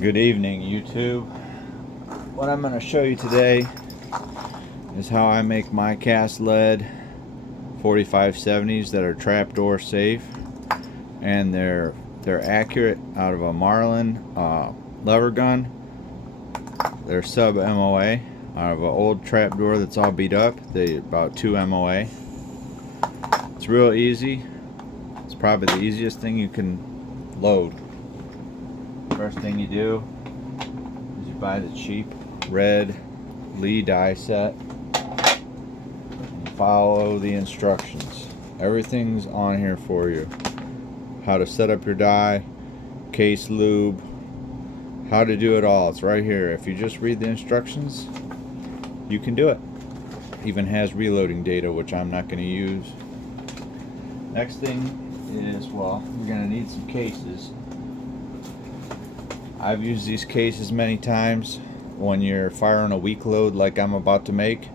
Good evening, YouTube. What I'm going to show you today is how I make my cast lead 4570s that are trapdoor safe, and they're accurate out of a Marlin lever gun. They're sub MOA out of an old trapdoor that's all beat up. They're about 2 MOA. It's real easy. It's probably the easiest thing you can load. First thing you do is you buy the cheap red Lee die set and follow the instructions. Everything's on here for you. How to set up your die, case lube, how to do it all. It's right here. If you just read the instructions, you can do it. Even has reloading data, which I'm not going to use. Next thing is, well, you're going to need some cases. I've used these cases many times. When you're firing a weak load like I'm about to make,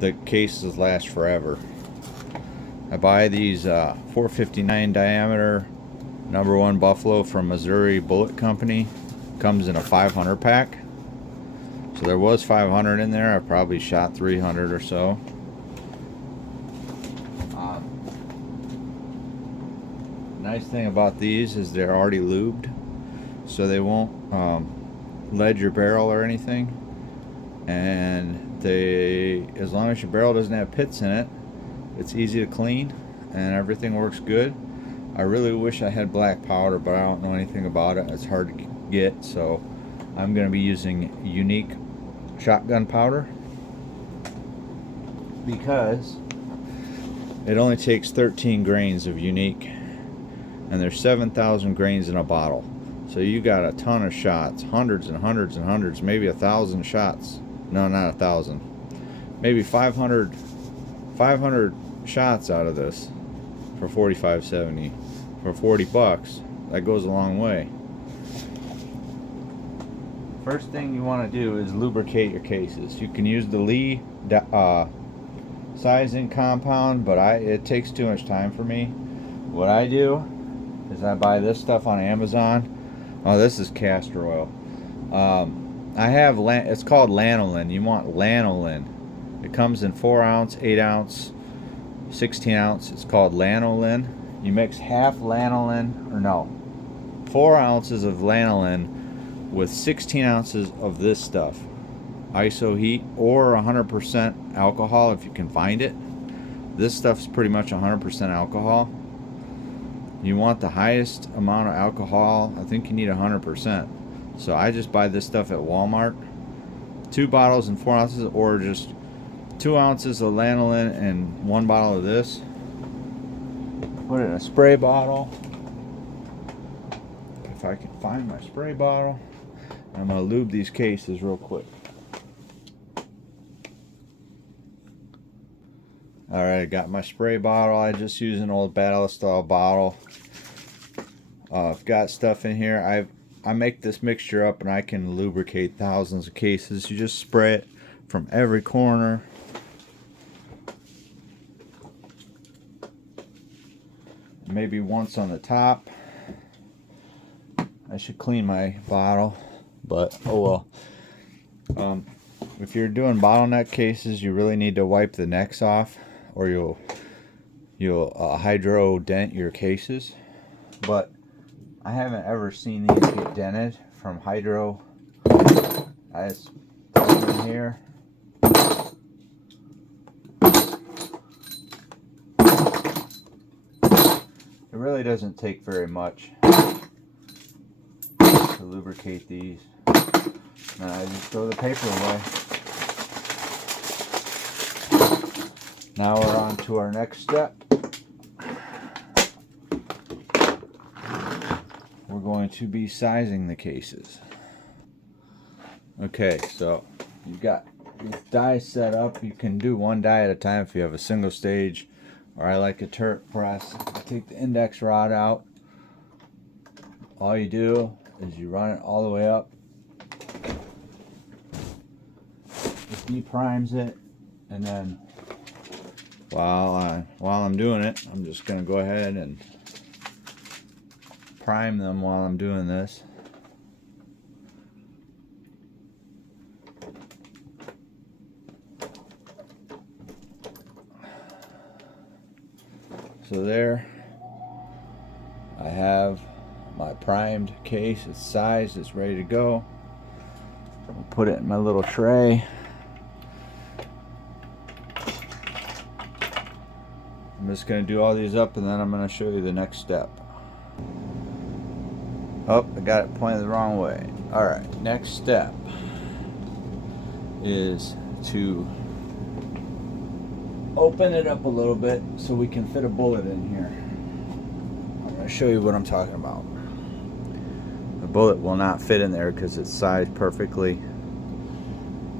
the cases last forever. I buy these 459 diameter #1 Buffalo from Missouri Bullet Company. Comes in a 500 pack. So there was 500 in there. I probably shot 300 or so. Nice thing about these is they're already lubed, so they won't lead your barrel or anything, and as long as your barrel doesn't have pits in it, it's easy to clean and everything works good. I really wish I had black powder, but I don't know anything about it. It's hard to get, so I'm going to be using unique shotgun powder because it only takes 13 grains of unique, and there's 7,000 grains in a bottle. So you got a ton of shots, hundreds and hundreds and hundreds, maybe 1,000 shots. No, not 1,000. Maybe 500 shots out of this for 4570 for 40 bucks. That goes a long way. First thing you want to do is lubricate your cases. You can use the Lee sizing compound, but it takes too much time for me. What I do is I buy this stuff on Amazon. Oh, this is castor oil. I have it's called lanolin. You want lanolin. It comes in 4 ounce, 8 ounce, 16 ounce. It's called lanolin. You mix half lanolin, or no, 4 ounces of lanolin with 16 ounces of this stuff. ISO heat or 100% alcohol if you can find it. This stuff's pretty much 100% alcohol. You want the highest amount of alcohol. I think you need 100%. So I just buy this stuff at Walmart. 2 bottles and 4 ounces, or just 2 ounces of lanolin and 1 bottle of this. Put it in a spray bottle. If I can find my spray bottle. I'm going to lube these cases real quick. Alright, I got my spray bottle. I just use an old battle style bottle. I've got stuff in here. I make this mixture up and I can lubricate thousands of cases. You just spray it from every corner. Maybe once on the top. I should clean my bottle, but oh well. If you're doing bottleneck cases, you really need to wipe the necks off, or you'll hydro dent your cases. But I haven't ever seen these get dented from hydro. I just put them in here. It really doesn't take very much to lubricate these. And I just throw the paper away. Now we're on to our next step. We're going to be sizing the cases. Okay, so you've got these dies set up. You can do one die at a time if you have a single stage, or I like a turret press. I take the index rod out. All you do is you run it all the way up. It deprimes it, and then while I'm doing it, I'm just going to go ahead and prime them while I'm doing this. So there I have my primed case. It's sized, it's ready to go. I'll put it in my little tray. I'm just going to do all these up and then I'm going to show you the next step. Oh, I got it pointed the wrong way. Alright, next step is to open it up a little bit so we can fit a bullet in here. I'm going to show you what I'm talking about. The bullet will not fit in there because it's sized perfectly.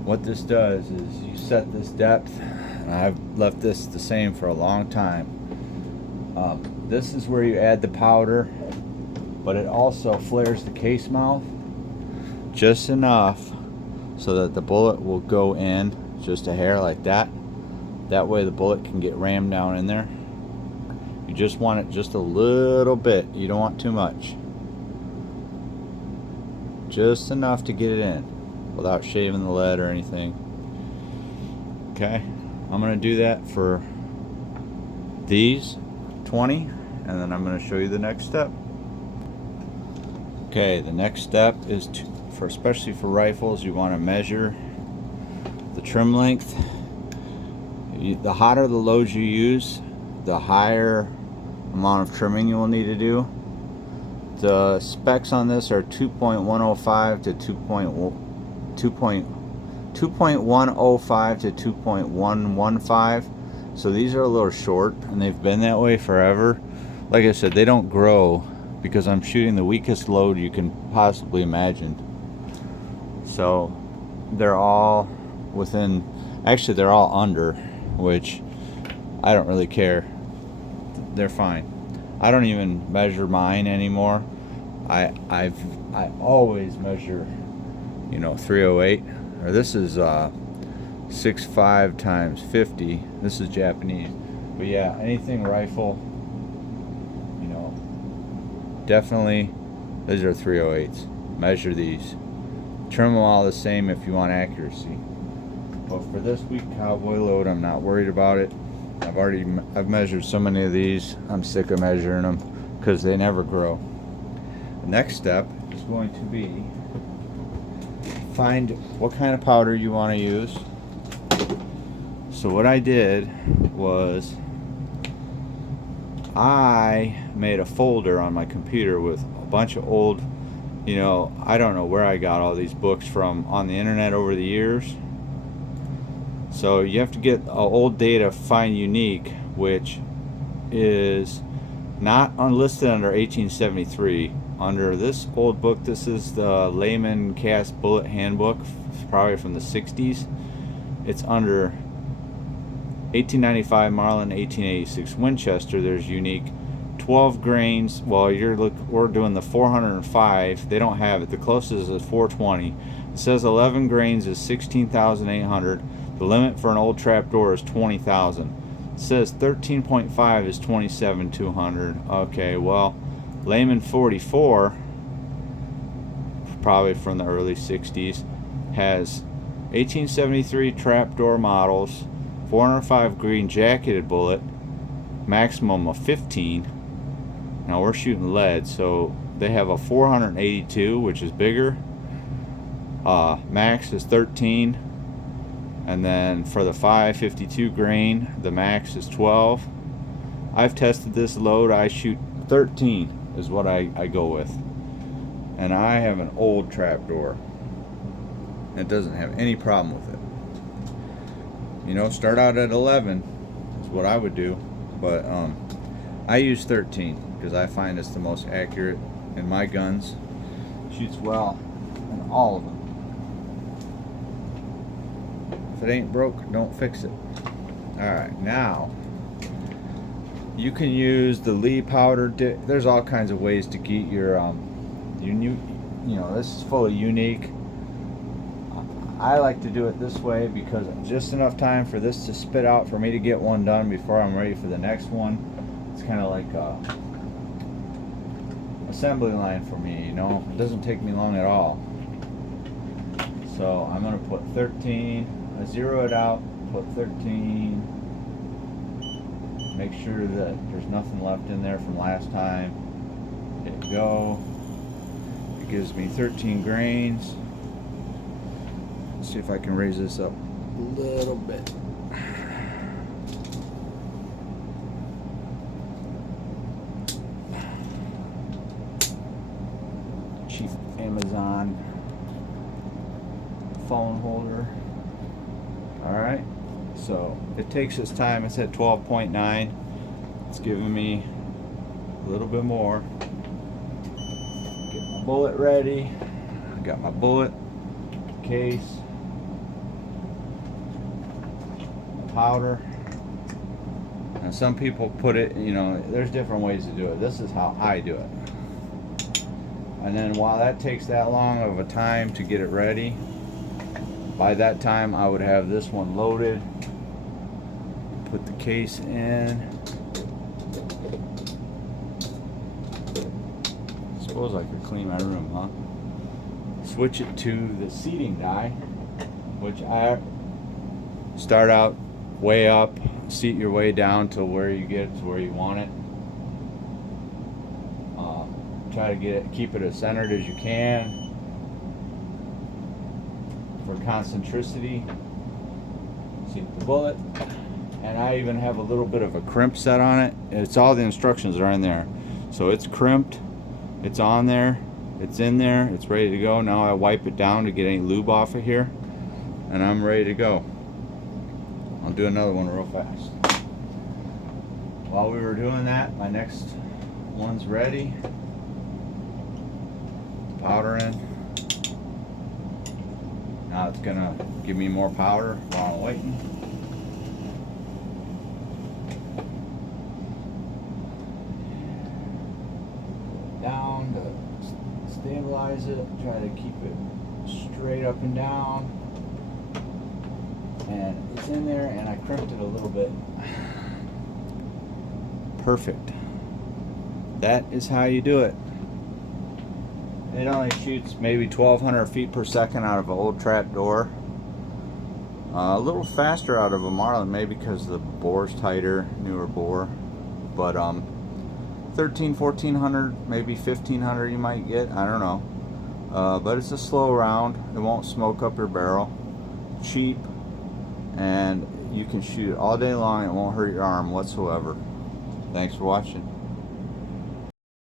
What this does is you set this depth, and I've left this the same for a long time. This is where you add the powder, but it also flares the case mouth just enough so that the bullet will go in just a hair like that. That way the bullet can get rammed down in there. You just want it just a little bit. You don't want too much. Just enough to get it in without shaving the lead or anything. Okay, I'm going to do that for these 20, and then I'm going to show you the next step. Okay, the next step is especially for rifles, you want to measure the trim length. The hotter the loads you use, the higher amount of trimming you will need to do. The specs on this are 2.105 to 2.105 to 2.115. So these are a little short, and they've been that way forever. Like I said, they don't grow because I'm shooting the weakest load you can possibly imagine. So they're all within, actually they're all under, which I don't really care. They're fine. I don't even measure mine anymore. I always measure, 308. Or this is 6.5 times 50. This is Japanese. But yeah, anything rifle, definitely these are 308s. Measure these. Trim them all the same if you want accuracy. But for this weak cowboy load, I'm not worried about it. I've measured so many of these. I'm sick of measuring them because they never grow. The next step is going to be find what kind of powder you want to use. So what I did was I made a folder on my computer with a bunch of old, I don't know where I got all these books from on the internet over the years. So you have to get old data, find unique, which is not unlisted under 1873. Under this old book, this is the Layman Cast Bullet Handbook, probably from the 60s. It's under 1895 Marlin, 1886 Winchester. There's unique 12 grains. Well, we're doing the 405. They don't have it. The closest is 420. It says 11 grains is 16,800. The limit for an old trapdoor is 20,000. It says 13.5 is 27,200. Okay, well, Layman 44, probably from the early 60s, has 1873 trapdoor models, 405 green jacketed bullet, maximum of 15. Now we're shooting lead, so they have a 482, which is bigger. Max is 13. And then for the 552 grain, the max is 12. I've tested this load. I shoot 13 is what I go with. And I have an old trapdoor. It doesn't have any problem with it. Start out at 11 is what I would do. But I use 13 because I find it's the most accurate in my guns. Shoots well in all of them. If it ain't broke, don't fix it. Alright, now you can use the Lee powder. There's all kinds of ways to get your this is full of unique. I like to do it this way because just enough time for this to spit out for me to get one done before I'm ready for the next one. It's kind of like a assembly line for me, It doesn't take me long at all. So I'm going to put 13. I zero it out, put 13, Make sure that there's nothing left in there from last time. Hit go. It gives me 13 grains. Let's see if I can raise this up a little bit. Cheap Amazon phone holder. Alright, so it takes its time. It's at 12.9. It's giving me a little bit more. Get my bullet ready. I got my bullet, case, powder. And some people put it, you know, there's different ways to do it. This is how I do it. And then while that takes that long of a time to get it ready, by that time I would have this one loaded. Put the case in. Suppose I could clean my room, huh? Switch it to the seating die, which I start out way up, seat your way down to where you get to where you want it. Try to get it, keep it as centered as you can for concentricity. See the bullet, and I even have a little bit of a crimp set on it. It's all the instructions are in there, so it's crimped. It's on there. It's in there. It's ready to go. Now I wipe it down to get any lube off of here, and I'm ready to go. I'll do another one real fast. While we were doing that, my next one's ready. Powder in. Now it's gonna give me more powder while I'm waiting. Down to stabilize it. Try to keep it straight up and down. And it's in there, and I crimped it a little bit. Perfect. That is how you do it. It only shoots maybe 1,200 feet per second out of an old trapdoor. A little faster out of a Marlin, maybe because the bore's tighter, newer bore. But 1,300, 1,400, maybe 1,500 you might get. I don't know. But it's a slow round. It won't smoke up your barrel. Cheap, and you can shoot it all day long. It won't hurt your arm whatsoever. Thanks for watching.